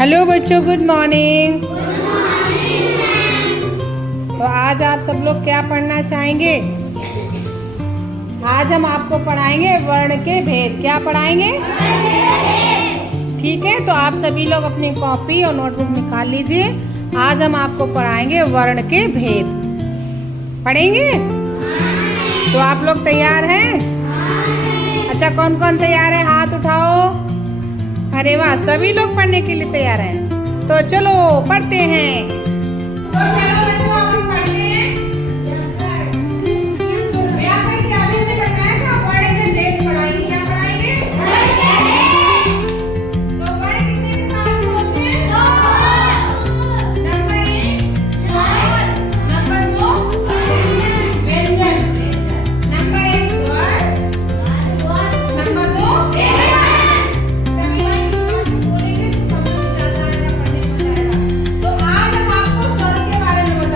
Hello बच्चों, good morning. तो आज आप सब लोग क्या पढ़ना चाहेंगे? आज हम आपको पढ़ाएंगे वर्ण के भेद। क्या पढ़ाएंगे? ठीक है, तो आप सभी लोग अपनी कॉपी और नोटबुक निकाल लीजिए। आज हम आपको पढ़ाएंगे वर्ण के भेद। पढ़ेंगे? तो आप लोग तैयार हैं? अच्छा, कौन कौन तैयार है? हाथ उठाओ। अरे वाह, सभी लोग पढ़ने के लिए तैयार हैं। तो चलो पढ़ते हैं। तो चलो बच्चों, हम पढ़ते हैं। व्याकरण के अभी हमने बताया था वर्ण के भेद पढ़ाएंगे। क्या पढ़ाएंगे? तो वर्ण कितने प्रकार के होते हैं? नंबर 1 स्वर, नंबर 2 व्यंजन। नंबर 1 स्वर, नंबर 2 सभी भाई बोलेंगे तो समझ में ज्यादा आएगा, पढ़ने में मजा आएगा। तो आज हम आपको स्वर के बारे में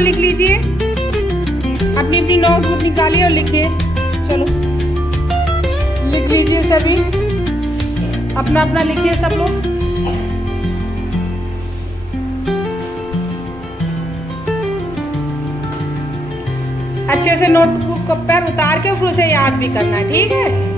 लिख लीजिए, अपनी अपनी नोटबुक निकालिए और लिखिए। चलो लिख लीजिए सभी, अपना अपना लिखिए सब लोग। अच्छे से नोटबुक पर उतार के फिर उसे याद भी करना है, ठीक है।